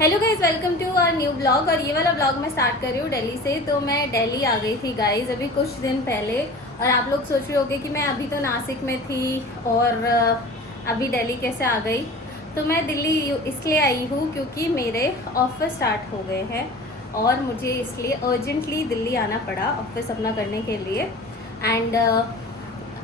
Hello guys, welcome to our new blog. और ये वाला ब्लॉग मैं स्टार्ट कर रही हूँ दिल्ली से। तो मैं दिल्ली आ गई थी गाइज अभी कुछ दिन पहले। और आप लोग सोच रहे होंगे कि मैं अभी तो नासिक में थी और अभी दिल्ली कैसे आ गई। तो मैं दिल्ली इसलिए आई हूँ क्योंकि मेरे ऑफिस स्टार्ट हो गए हैं और मुझे इसलिए अर्जेंटली दिल्ली आना पड़ा ऑफिस अपना करने के लिए। एंड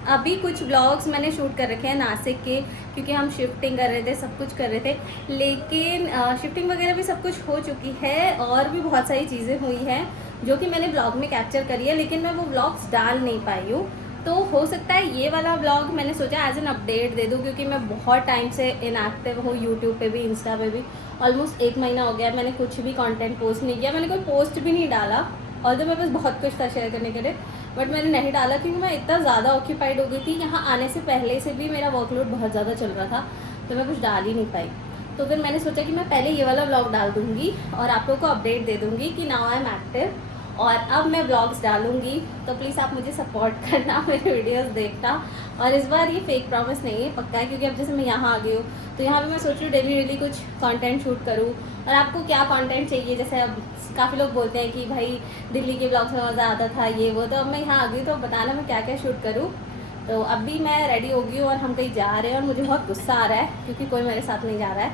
अभी कुछ ब्लॉग्स मैंने शूट कर रखे हैं नासिक के, क्योंकि हम शिफ्टिंग कर रहे थे, सब कुछ कर रहे थे। लेकिन शिफ्टिंग वगैरह भी सब कुछ हो चुकी है और भी बहुत सारी चीज़ें हुई हैं जो कि मैंने ब्लॉग में कैप्चर करी है, लेकिन मैं वो ब्लॉग्स डाल नहीं पाई हूँ। तो हो सकता है ये वाला ब्लॉग मैंने सोचा एज एन अपडेट दे दूँ, क्योंकि मैं बहुत टाइम से इनएक्टिव हूँ यूट्यूब पे भी, इंस्टा पे भी। ऑलमोस्ट 1 महीना हो गया मैंने कुछ भी कंटेंट पोस्ट नहीं किया, मैंने कोई पोस्ट भी नहीं डाला। और तो मेरे पास बहुत कुछ था शेयर करने के लिए, बट मैंने नहीं डाला क्योंकि मैं इतना ज़्यादा ऑक्यूपाइड हो गई थी। यहाँ आने से पहले से भी मेरा वर्कलोड बहुत ज़्यादा चल रहा था, तो मैं कुछ डाल ही नहीं पाई। तो फिर मैंने सोचा कि मैं पहले ये वाला ब्लॉग डाल दूँगी और आप लोगों को अपडेट दे दूँगी कि नाउ आई एम एक्टिव और अब मैं ब्लॉग्स डालूँगी। तो प्लीज़ आप मुझे सपोर्ट करना, मेरे वीडियोस देखना। और इस बार ये फेक प्रॉमिस नहीं है, पक्का है, क्योंकि अब जैसे मैं यहाँ आ गई हूँ तो यहाँ पे मैं सोच रही हूँ डेली कुछ कंटेंट शूट करूँ। और आपको क्या कंटेंट चाहिए, जैसे अब काफ़ी लोग बोलते हैं कि भाई दिल्ली के ब्लॉग्स में मज़ा आता था ये वो, तो अब मैं यहाँ आ गई तो बताना मैं क्या क्या शूट करूँ। तो अभी मैं रेडी हो गई हूँ और हम कहीं जा रहे हैं और मुझे बहुत गुस्सा आ रहा है क्योंकि कोई मेरे साथ नहीं जा रहा है,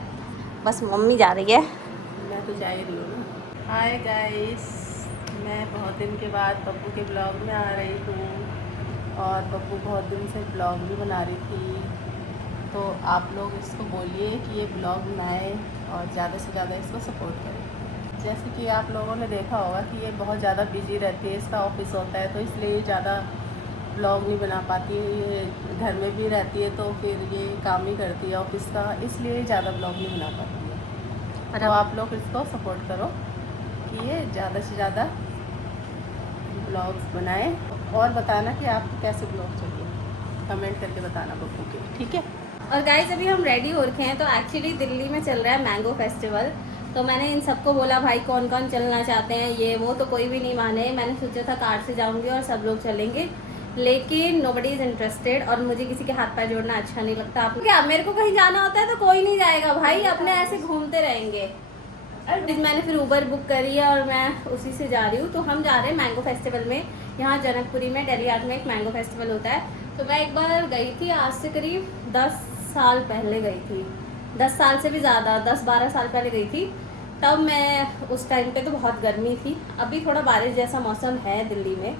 बस मम्मी जा रही है। मैं तो जा ही रही हूँ। हाय गाइस, मैं बहुत दिन के बाद पप्पू के ब्लॉग में आ रही हूँ और पप्पू बहुत दिन से ब्लॉग भी बना रही थी। तो आप लोग इसको बोलिए कि ये ब्लॉग बनाए और ज़्यादा से ज़्यादा इसको सपोर्ट करें। जैसे कि आप लोगों ने देखा होगा कि ये बहुत ज़्यादा बिजी रहती है, इसका ऑफिस होता है तो इसलिए ज़्यादा ब्लॉग नहीं बना पाती है। ये घर में भी रहती है तो फिर ये काम ही करती है ऑफिस का, इसलिए ज़्यादा ब्लॉग नहीं बना पाती है। तो आप लोग इसको सपोर्ट करो कि ये ज़्यादा से ज़्यादा ब्लॉग्स बनाएं और बताना कि आपको कैसे ब्लॉग चाहिए, कमेंट करके बताना बब्बू के, ठीक है। और गाइज अभी हम रेडी हो रखे हैं। तो एक्चुअली दिल्ली में चल रहा है मैंगो फेस्टिवल। तो मैंने इन सबको बोला भाई कौन कौन चलना चाहते हैं ये वो, तो कोई भी नहीं माने। मैंने सोचा था कार से जाऊंगी और सब लोग चलेंगे, लेकिन नोबडी इज़ इंटरेस्टेड और मुझे किसी के हाथ पैर जोड़ना अच्छा नहीं लगता। आप क्या, मेरे को कहीं जाना होता है तो कोई नहीं जाएगा भाई, अपने ऐसे घूमते रहेंगे। मैंने फिर उबर बुक करी है और मैं उसी से जा रही हूँ। तो हम जा रहे हैं मैंगो फेस्टिवल में। यहाँ जनकपुरी में, दिल्ली आर्ट में एक मैंगो फेस्टिवल होता है। तो मैं एक बार गई थी, आज से करीब 10 साल पहले गई थी, 10 साल से भी ज़्यादा, 10-12 साल पहले गई थी। तब मैं उस टाइम पे तो बहुत गर्मी थी, अभी थोड़ा बारिश जैसा मौसम है दिल्ली में।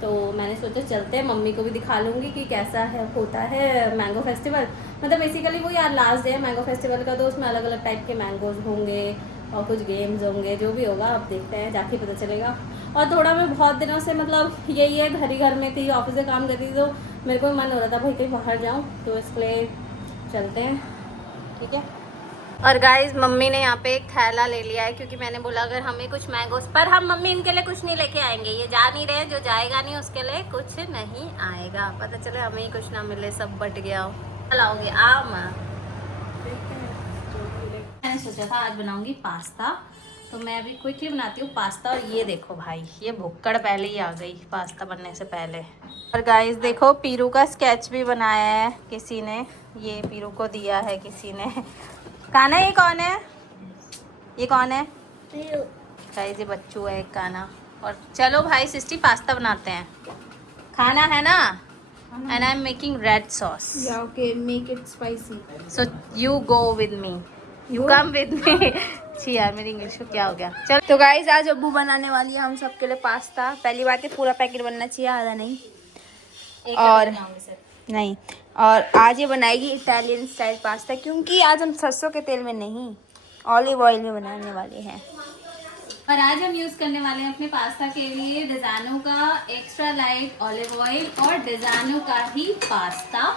तो मैंने सोचा चलते हैं, मम्मी को भी दिखा लूँगी कि कैसा है होता है मैंगो फेस्टिवल। मतलब बेसिकली वो यार लास्ट डे है मैंगो फेस्टिवल का, तो उसमें अलग अलग टाइप के मैंगोज होंगे और कुछ गेम्स होंगे, जो भी होगा अब देखते हैं, जाके पता चलेगा। और थोड़ा मैं बहुत दिनों से मतलब यही है, घर ही घर में थी, ऑफिस से काम करती थी, तो मेरे को मन हो रहा था भाई कहीं बाहर जाऊँ, तो इसलिए चलते हैं, ठीक है। और गाइज मम्मी ने यहाँ पे एक थैला ले लिया है क्योंकि मैंने बोला अगर हमें कुछ मैंगोस, पर हम मम्मी इनके लिए कुछ नहीं लेके आएंगे, ये जा नहीं रहे, जो जाएगा नहीं उसके लिए कुछ नहीं आएगा, पता चले हमें ही कुछ ना मिले, सब बट गया हो। लाओगे आम? मैंने सोचा था आज बनाऊंगी पास्ता, तो मैं अभी क्विकली बनाती हूँ पास्ता। और ये देखो भाई, ये भुक्कड़ पहले ही आ गई पास्ता बनने से पहले। और गाइस देखो, पीरू का स्केच भी बनाया है किसी ने, ये पीरू को दिया है किसी ने। काना ये कौन है? ये कौन है? गाइस ये बच्चू है एक काना। और चलो भाई सिस्टी पास्ता बनाते हैं, खाना है ना। And I am making red sauce. Yeah, okay, make it spicy. So you go with me, you come with me. छी यार मेरी इंग्लिश को क्या हो गया। चल तो गाइस आज अब्बू बनाने वाली है हम सबके लिए पास्ता। पहली बात है पूरा पैकेट बनना चाहिए, आधा नहीं। और नहीं, और आज ये बनाएगी इटालियन स्टाइल पास्ता, क्योंकि आज हम सरसों के तेल में नहीं ऑलिव ऑयल में बनाने वाले हैं। और आज हम यूज़ करने वाले हैं अपने पास्ता के लिए डिज़ानो का एक्स्ट्रा लाइट ऑलिव ऑयल और डिज़ानो का ही पास्ता,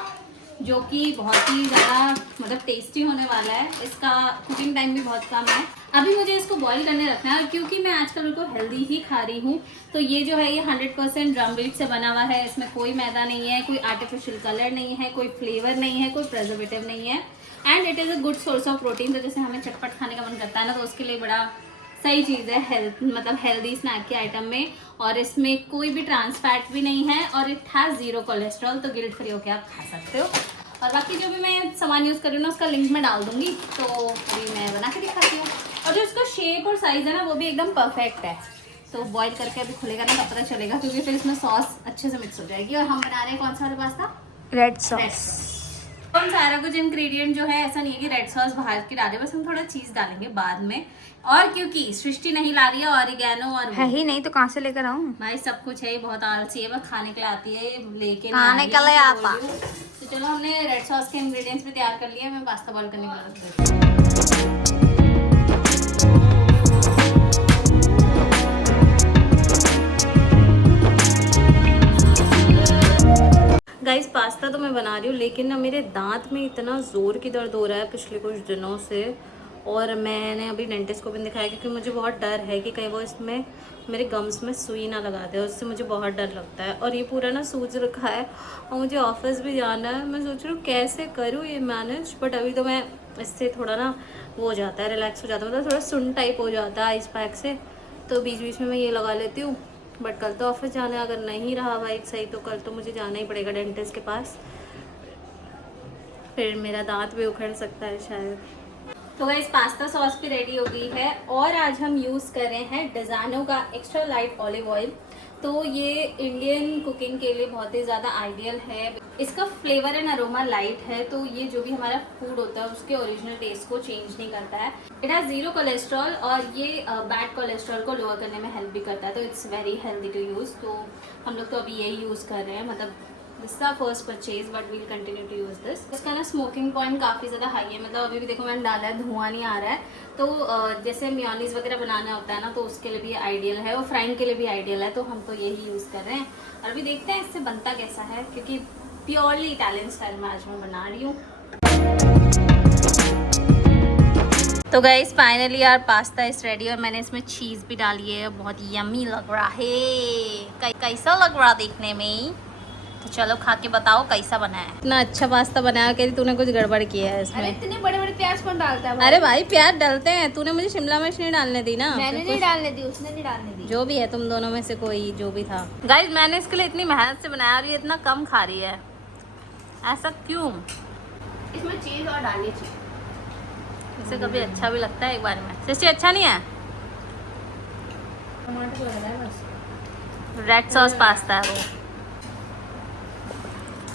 जो कि बहुत ही ज़्यादा मतलब टेस्टी होने वाला है। इसका कुकिंग टाइम भी बहुत कम है। अभी मुझे इसको बॉईल करने रखना है, क्योंकि मैं आजकल बिल्कुल हेल्दी ही खा रही हूँ। तो ये जो है ये 100% ड्रम व्हीट से बना हुआ है, इसमें कोई मैदा नहीं है, कोई आर्टिफिशियल कलर नहीं है, कोई फ्लेवर नहीं है, कोई प्रिजर्वेटिव नहीं है। And it is a good source of protein. तो जैसे हमें चटपट खाने का मन करता है ना, तो उसके लिए बड़ा सही चीज़ है, हेल्थ मतलब हेल्दी स्नैक के आइटम में। और इसमें कोई भी ट्रांस फैट भी नहीं है और इट हैज़ 0 कोलेस्ट्रॉल, तो गिल्ट फ्री होकर आप खा सकते हो। और बाकी जो भी मैं सामान यूज़ कर रही हूँ ना उसका लिंक मैं डाल दूँगी। तो अभी मैं बना के दिखाती हूँ। और जो इसका शेप और साइज है ना वो भी एकदम परफेक्ट है। तो बॉईल करके अभी खुलेगा ना तब पता चलेगा, क्योंकि फिर इसमें सॉस अच्छे से मिक्स हो जाएगी। और हम बना रहे हैं कौन सा वाला पास्ता? Red sauce. हम सारा कुछ इंग्रेडिएंट जो है ऐसा नहीं है कि रेड सॉस बाहर की डाले, बस हम थोड़ा चीज डालेंगे बाद में। और क्योंकि सृष्टि नहीं ला रही है ऑरिगेनो और है ही नहीं तो कहाँ से लेकर आऊँ? भाई सब कुछ है, बहुत आलसी है, बस खाने के लिए आती है, लेके खाने के लिए आता। तो चलो हमने रेड सॉस के इंग्रेडिएंट्स भी तैयार कर लिए, मैं पास्ता बॉईल करने के लिए रख देती हूँ। गाइस पास्ता तो मैं बना रही हूँ, लेकिन ना मेरे दांत में इतना ज़ोर की दर्द हो रहा है पिछले कुछ दिनों से। और मैंने अभी डेंटिस्ट को भी दिखाया, क्योंकि मुझे बहुत डर है कि कहीं वो इसमें मेरे गम्स में सुई ना लगा दे, उससे मुझे बहुत डर लगता है। और ये पूरा ना सूज रखा है और मुझे ऑफिस भी जाना है। मैं सोच रही हूँ कैसे करूँ ये मैनेज, बट अभी तो मैं इससे थोड़ा ना वो हो जाता है, रिलैक्स हो जाता है, मतलब थोड़ा सुन टाइप हो जाता है आइस पैक से, तो बीच बीच में मैं ये लगा लेती हूँ। बट कल तो ऑफिस जाना है, अगर नहीं रहा भाई सही तो कल तो मुझे जाना ही पड़ेगा डेंटिस्ट के पास, फिर मेरा दांत भी उखड़ सकता है शायद। तो गाइस पास्ता सॉस भी रेडी हो गई है, और आज हम यूज़ कर रहे हैं डिज़ाइनो का एक्स्ट्रा लाइट ऑलिव ऑयल। तो ये इंडियन कुकिंग के लिए बहुत ही ज़्यादा आइडियल है। इसका फ्लेवर एंड अरोमा लाइट है, तो ये जो भी हमारा फूड होता है उसके ओरिजिनल टेस्ट को चेंज नहीं करता है। इट हैज़ 0 कोलेस्ट्रॉल, और ये बैड कोलेस्ट्रॉल को लोअर करने में हेल्प भी करता है, तो it's very healthy to use. तो हम लोग तो अभी यही यूज़ कर रहे हैं, मतलब this is first purchase, but we'll continue to use this. इसका ना स्मोकिंग पॉइंट काफ़ी ज़्यादा हाई है, मतलब अभी भी देखो मैंने डाला है, धुआं नहीं आ रहा है। तो जैसे मेयोनीज वगैरह बनाना होता है ना, तो उसके लिए भी आइडियल है, और फ्राइंग के लिए भी आइडियल है, तो हम तो यही यूज़ कर रहे हैं। और अभी देखते हैं इससे बनता कैसा है, क्योंकि प्योरली इटालियन स्टाइल में आज मैं बना रही हूँ। तो गाइस फाइनली यार पास्ता इस रेडी, और मैंने इसमें चीज़ भी डाली है, बहुत यम्मी लग रहा है। कैसा लग रहा देखने में? तो चलो खा के बताओ कैसा बना है। इतना अच्छा पास्ता बनाया, कह रही तूने कुछ गड़बड़ किया है इसमें। अरे इतने बड़े बड़े प्याज कौन डालता है? अरे भाई प्याज डालते हैं, तूने मुझे शिमला मिर्च नहीं डालने दी ना। मैंने नहीं डालने दी, उसने नहीं डालने दी। जो भी है तुम दोनों में से कोई जो भी था। गाइस मैंने इसके लिए इतनी मेहनत से बनाया और ये इतना कम खा रही है, ऐसा क्यों? इसमें चीज और डालनी चाहिए, इसे कभी अच्छा भी लगता है एक बार में। सच्ची अच्छा नहीं है, टमाटर लग रहा है बस। रेड सॉस पास्ता है वो।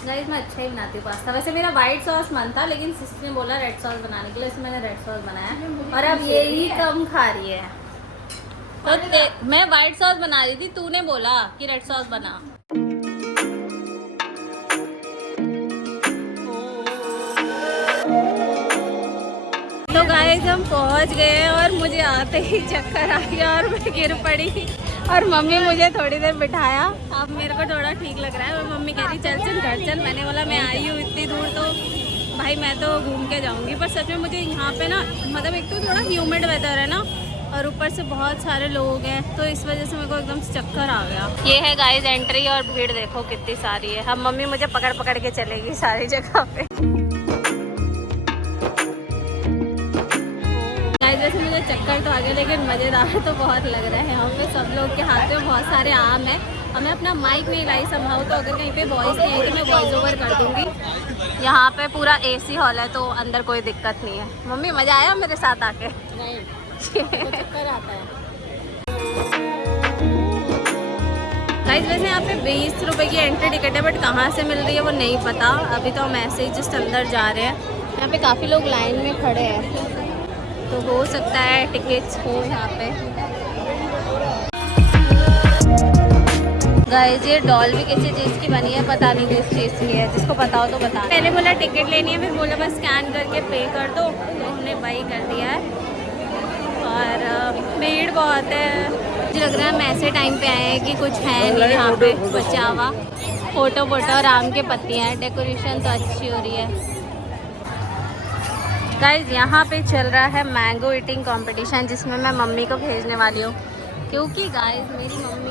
गाइस मैं अच्छा ही बनाती हूँ पास्ता, वैसे मेरा वाइट सॉस मन था, लेकिन सिस्टर ने बोला रेड सॉस बनाने के लिए, इसलिए मैंने रेड सॉस बनाया, और अब यही कम खा रही है। तो मैं वाइट सॉस बना रही थी, तूने बोला कि रेड सॉस बना। तो गाइस हम पहुंच गए, और मुझे आते ही चक्कर आ गया और मैं गिर पड़ी, और मम्मी मुझे थोड़ी देर बिठाया। अब मेरे को थोड़ा ठीक लग रहा है, और मम्मी कह रही चल चल घर चल। मैंने बोला मैं आई हूँ इतनी दूर, तो भाई मैं तो घूम के जाऊँगी, पर सच में मुझे यहाँ पे ना, मतलब एक तो थोड़ा ह्यूमिड वेदर है ना, और ऊपर से बहुत सारे लोग हैं, तो इस वजह से मेरे को एकदम से चक्कर आ गया। ये है गाइस एंट्री, और भीड़ देखो कितनी सारी है। हम मम्मी मुझे पकड़ पकड़ के चलेगी सारी जगह पे। वैसे मुझे चक्कर तो आ गया, लेकिन मज़ेदार तो बहुत लग रहा है। यहाँ पे सब लोग के हाथ में बहुत सारे आम है, और मैं अपना माइक नहीं लाई संभालूँ, तो अगर कहीं पे वॉइस नहीं आएगी मैं वॉइस ओवर कर दूँगी। यहाँ पे पूरा AC हॉल है, तो अंदर कोई दिक्कत नहीं है। मम्मी मज़ा आया मेरे साथ आके? नहीं चक्कर आता है। गाइस वैसे यहाँ पे 20 रुपये की एंट्री टिकट है, बट कहाँ से मिल रही है वो नहीं पता। अभी तो हम ऐसे ही जस्ट अंदर जा रहे हैं। यहाँ पे काफ़ी लोग लाइन में खड़े हैं, तो हो सकता है टिकट्स हो यहाँ पे। गाइस ये डॉल भी किसी चीज़ की बनी है, पता नहीं किस चीज़ की है, जिसको पता हो तो बता। पहले बोला टिकट लेनी है, फिर बोला बस स्कैन करके पे कर दो, तो हमने वही कर दिया है। और भीड़ बहुत है, मुझे लग रहा है हम ऐसे टाइम पे आए हैं कि कुछ है नहीं यहाँ पे बचा हुआ। फोटो और आम के पत्तियाँ हैं, डेकोरेशन तो अच्छी हो रही है। गाइस यहाँ पे चल रहा है मैंगो ईटिंग कंपटीशन, जिसमें मैं मम्मी को भेजने वाली हूँ, क्योंकि गाइस मेरी मम्मी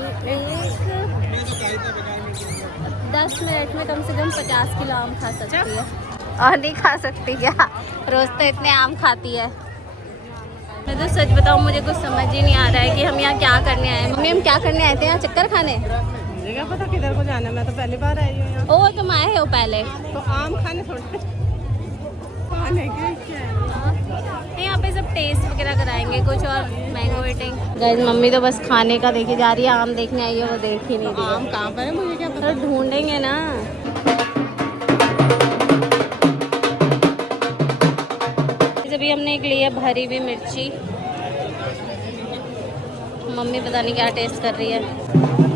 10 मिनट में कम से कम 50 किलो आम खा सकती है। और नहीं खा सकती क्या? रोज़ तो इतने आम खाती है। मैं तो सच बताऊँ मुझे कुछ समझ ही नहीं आ रहा है कि हम यहाँ क्या करने आए हैं। मम्मी हम क्या करने आए थे यहाँ? चक्कर खाने? मुझे क्या पता किधर को जाना है, मैं तो पहली बार आई हूँ यहाँ। ओ तुम आए हो पहले? तो आम खाने थोड़े है क्या? यहाँ पे सब टेस्ट वगैरह कराएंगे कुछ और मैंगो ईटिंग। गाइस मम्मी तो बस खाने का देखे जा रही है, आम देखने आई है, वो देख ही नहीं रही है। आम कहाँ पर है मुझे क्या पता। तो ढूंढेंगे ना। अभी हमने एक लिया भरी हुई मिर्ची, मम्मी पता नहीं क्या टेस्ट कर रही है।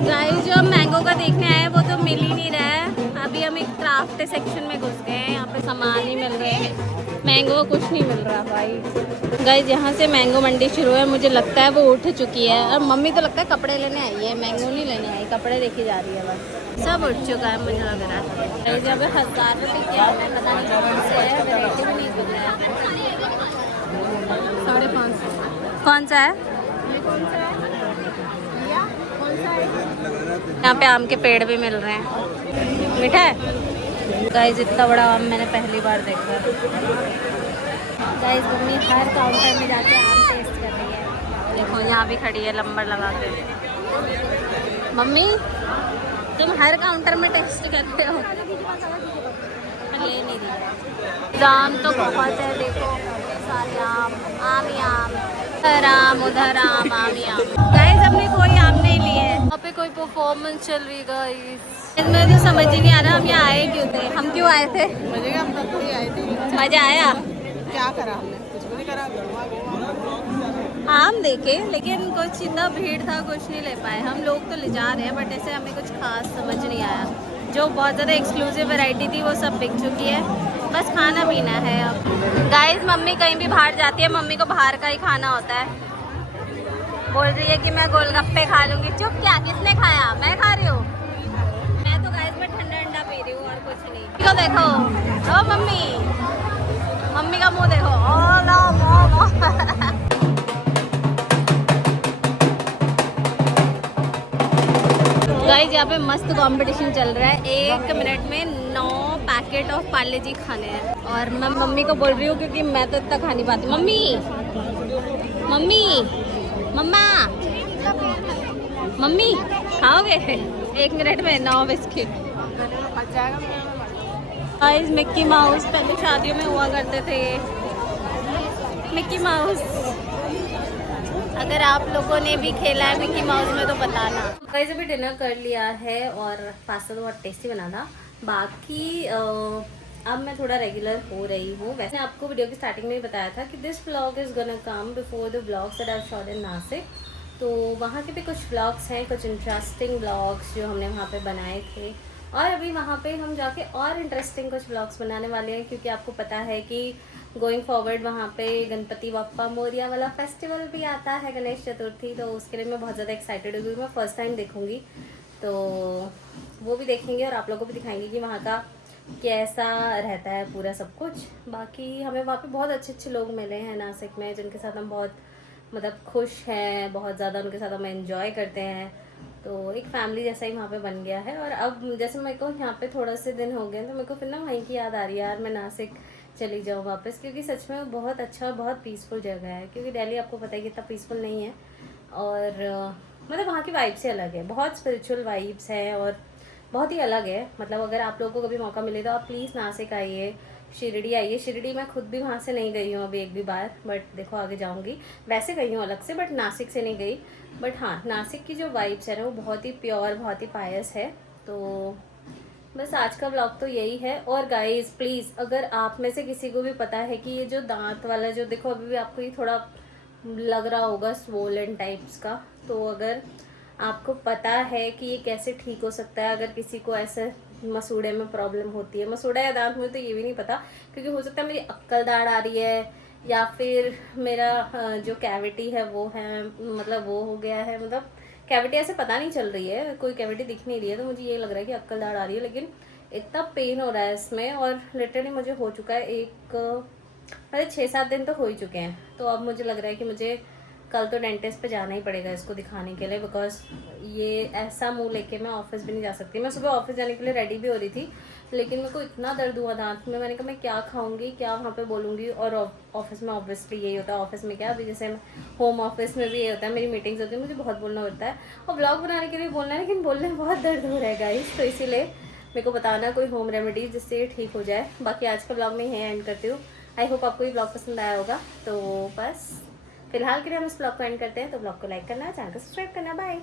गाइस जो हम मैंगो का देखने आए हैं वो तो मिल ही नहीं रहा है। अभी हम एक क्राफ्ट सेक्शन में घुस गए हैं, यहाँ पे सामान ही मिल रहे हैं, मैंगो कुछ नहीं मिल रहा भाई। गाइस यहाँ से मैंगो मंडी शुरू है, मुझे लगता है वो उठ चुकी है। और मम्मी तो लगता है कपड़े लेने आई है, मैंगो नहीं लेने आई, कपड़े लेके जा रही है बस। सब उठ चुका है मुझे लग रहा है। गाइस यहाँ पे 1000 रुपये की आम है, पता नहीं कौन से है, वैरायटी भी नहीं पता है। 550। कौन सा है? यहाँ पे आम के पेड़ भी मिल रहे हैं। मीठा है गाइस, इतना बड़ा आम मैंने पहली बार देखा। गाइस मम्मी हर काउंटर में जाके आम टेस्ट कर रही है। देखो यहाँ भी खड़ी है नंबर लगा के। मम्मी तुम हर काउंटर में टेस्ट करते हो, पर ले नहीं रही। दाम तो बहुत है, देखो सारे आम ही आम, उधर आम ही आम। गाइस हमने कोई आम नहीं लिए है, वहाँ पे कोई परफॉर्मेंस चल रही है गाइस। मुझे तो समझ ही नहीं आ रहा हम यहाँ आए क्यों थे, हम क्यों आए थे? मजे का हम तो आए थे। मजा आया? क्या करा हमने? कुछ भी नहीं करा। आम देखे लेकिन कुछ इतना भीड़ था, कुछ नहीं ले पाए। हम लोग तो ले जा रहे हैं बट ऐसे हमें कुछ खास समझ नहीं आया। जो बहुत ज़्यादा एक्सक्लूसिव वैरायटी थी वो सब बिक चुकी है, बस खाना पीना है अब। गाइस मम्मी कहीं भी बाहर जाती है, मम्मी को बाहर का ही खाना होता है। बोल रही है कि मैं गोलगप्पे खा लूँगी। चुप, क्या किसने खाया? मैं खा रही हूँ। मैं तो गाइस मैं ठंडा पी रही हूँ और कुछ नहीं। तो देखो ओ मम्मी का मुँह देखो। ओ लो गाइस यहाँ पे मस्त कंपटीशन चल रहा है। 1 मिनट में 9 पैकेट ऑफ पार्ले जी खाने हैं और मैं मम्मी को बोल रही हूँ क्योंकि मैं तो इतना खा नहीं पाती। मम्मी खाओगे? 1 मिनट में 9 बिस्किट। गाइस मिक्की माउस पहले शादियों में हुआ करते थे, मिक्की माउस। अगर आप लोगों ने भी खेला है मिक्की माउस में तो बताना। गाइस अभी डिनर कर लिया है और पास्ता तो बहुत टेस्टी बना था। बाकी अब मैं थोड़ा रेगुलर हो रही हूँ। वैसे आपको वीडियो की स्टार्टिंग में ही बताया था कि this vlog is gonna come before the vlogs that I have shot in Nashik. तो वहाँ के भी कुछ व्लॉग्स हैं, कुछ इंटरेस्टिंग व्लॉग्स जो हमने वहाँ पे बनाए थे। और अभी वहाँ पे हम जाके और इंटरेस्टिंग कुछ व्लॉग्स बनाने वाले हैं, क्योंकि आपको पता है कि गोइंग फॉरवर्ड वहाँ पे गणपति बप्पा मोरिया वाला फेस्टिवल भी आता है, गणेश चतुर्थी। तो उसके लिए मैं बहुत ज़्यादा एक्साइटेड हूँ, मैं फ़र्स्ट टाइम देखूँगी। तो वो भी देखेंगे और आप लोगों को भी दिखाएंगे कि वहाँ का कैसा रहता है पूरा सब कुछ। बाकी हमें वहाँ पे बहुत अच्छे लोग मिले हैं नासिक में, जिनके साथ हम बहुत मतलब खुश हैं, बहुत ज़्यादा उनके साथ हम एंजॉय करते हैं। तो एक फैमिली जैसा ही वहाँ पे बन गया है। और अब जैसे मेरे को यहाँ पे थोड़ा से दिन हो गए तो मेरे को फिर ना वहीं की याद आ रही है, यार मैं नासिक चली जाऊँ वापस, क्योंकि सच में बहुत अच्छा और बहुत पीसफुल जगह है। क्योंकि दिल्ली आपको पता है कि इतना पीसफुल नहीं है, और मतलब वहाँ की वाइब्स से अलग है, बहुत स्पिरिचुअल वाइब्स हैं और बहुत ही अलग है। मतलब अगर आप लोगों को कभी मौका मिले तो आप प्लीज़ नासिक आइए, शिरडी आइए। शिरडी मैं खुद भी वहाँ से नहीं गई हूँ अभी एक भी बार, बट देखो आगे जाऊँगी। वैसे गई हूँ अलग से, बट नासिक से नहीं गई। बट हाँ, नासिक की जो वाइब्स है ना वो बहुत ही प्योर, बहुत ही पायस है। तो बस आज का व्लॉग तो यही है। और गाइस प्लीज़, अगर आप में से किसी को भी पता है कि ये जो दांत वाला जो देखो अभी भी आपको ये थोड़ा लग रहा होगा स्वोलन टाइप्स का, तो अगर आपको पता है कि ये कैसे ठीक हो सकता है, अगर किसी को ऐसे मसूड़े में प्रॉब्लम होती है, मसूड़ा या दांत में तो ये भी नहीं पता, क्योंकि हो सकता है मेरी अक्कल दाढ़ आ रही है या फिर मेरा जो कैविटी है वो है, मतलब वो हो गया है, मतलब कैविटी ऐसे पता नहीं चल रही है, कोई कैविटी दिख नहीं रही है, तो मुझे ये लग रहा है कि अक्कल दाढ़ आ रही है। लेकिन इतना पेन हो रहा है इसमें, और लिटरली मुझे हो चुका है मतलब 6-7 दिन तो हो ही चुके हैं। तो अब मुझे लग रहा है कि मुझे कल तो डेंटिस्ट पे जाना ही पड़ेगा इसको दिखाने के लिए, बिकॉज ये ऐसा मुंह लेके मैं ऑफिस भी नहीं जा सकती। मैं सुबह ऑफिस जाने के लिए रेडी भी हो रही थी, लेकिन मेरे को इतना दर्द हुआ दांत में, मैंने कहा मैं क्या खाऊंगी, क्या वहाँ पे बोलूँगी। और ऑफिस में ऑब्वियसली यही होता है, ऑफिस में क्या, अभी जैसे होम ऑफिस में भी ये होता है, मेरी मीटिंग्स होती है, मुझे बहुत बोलना होता है और ब्लॉग बनाने के लिए बोलना है, लेकिन बोलने में बहुत दर्द हो रहा है गाइस। तो इसीलिए मेरे को बताना कोई होम रेमेडीज जिससे ये ठीक हो जाए। बाकी आज का ब्लॉग मैं यहीं एंड करती हूँ। आई होप आपको ये ब्लॉग पसंद आया होगा। तो बस फिलहाल के लिए हम इस ब्लॉग को एंड करते हैं। तो ब्लॉग को लाइक करना, चैनल को सब्सक्राइब करना। बाय।